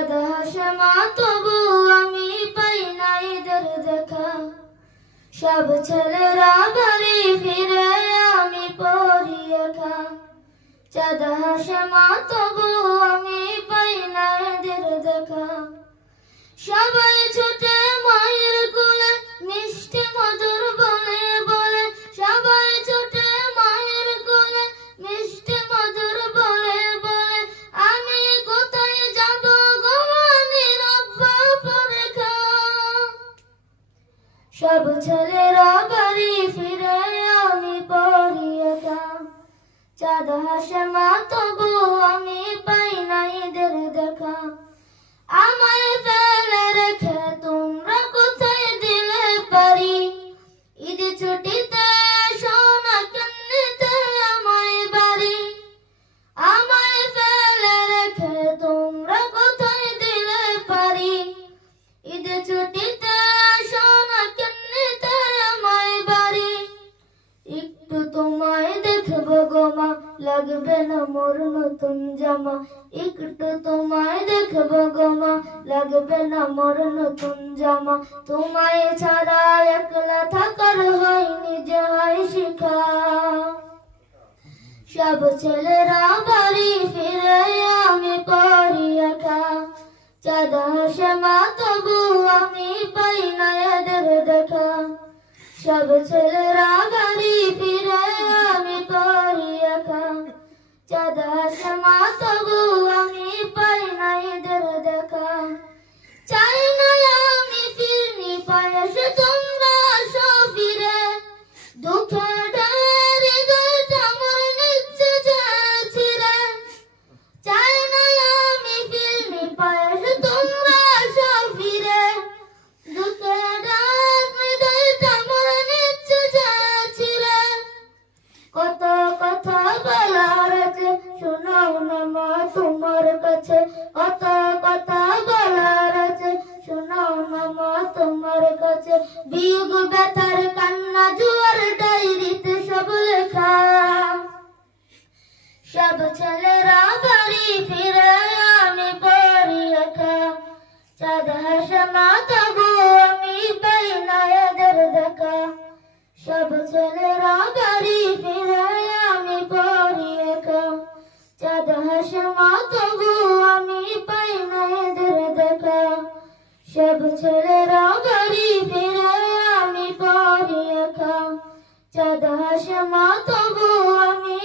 চাঁদ হাসে মা তবু আমি পাই না ঈদের দেখা। সব ছেলেরা বাড়ি ফিরে আমি পড়ি একা। চাঁদ হাসে মা তবু আমি পাই না ঈদের দেখা। সবাই ছুটে মায়ের কোলে মিষ্টি মধুর বলে বলে। সবাই ছুটে মায়ের কোলে মিষ্টি মধুর বলে বলে। আমি কোথায় যাব গো নিরব্বা পরেখা। সব ছেলেরা বাড়ি ফিরে আমি পড়ি একা। চাঁদ হাসে মা তবু আমি পাই না ঈদের দেখা। আমায় ফেলে রেখে তোমরা কোথায় দিলে পারি। ঈদ ছুটিতে এসো না কেন্নিতে আমায় বাড়ি। আমায় ফেলে রেখে তোমরা কোথায় দিলে পারি। ঈদ ছুটিতে এসো না কেন্নিতে আমায় বাড়ি। একটু তোমায় দেখবো গো মা লাগবে না মোর নতুন জামা। একটু তোমায় দেখবো গো মা লাগবে না মোর নতুন জামা। তোমায় ছাড়া একলা থাকার হয়নি যে হয় শিখা। সব ছেলেরা বাড়ি ফিরে আমি পড়ি একা। চাঁদ হাসে মা তবু আমি পাই না এদের দেখা। সব ছেলেরা বাড়ি ফিরে আমি পড়ি একা। চাঁদ হাসে মা তবু আমি পাই না ঈদের দেখা। চাই না আমি ফিরনি পায়েস তোমরা আসো ফিরে। দুঃখের ঢেউয়ের হৃদয়টা আমার নিচ্ছে ছিঁড়ে। চাই না আমি ফিরনি পায়েস তোমরা আসো ফিরে। দুঃখের ঢেউয়ের হৃদয়টা আমার নিচ্ছে ছিঁড়ে। কত কথা বলার আছে শোনাও না মা তোমার কাছে। কত কথা বলার আছে শোনাও না মা তোমার কাছে। বিয়োগ ব্যথার কান্না জোয়ার ডায়েরিতে সব লেখা। সব ছেলেরা বাড়ি ফিরে আমি পড়ি একা। চাঁদ হাসে মা তবু আমি পাই না এদের দেখা। সব ছেলেরা বাড়ি ফিরে আমি পড়ি একা। চাঁদ হাসে মা তবু আমি পাই না এদের দেখা। সব ছেলেরা বাড়ি ফিরে আমি পড়ি একা। চাঁদ হাসে মা তবু আমি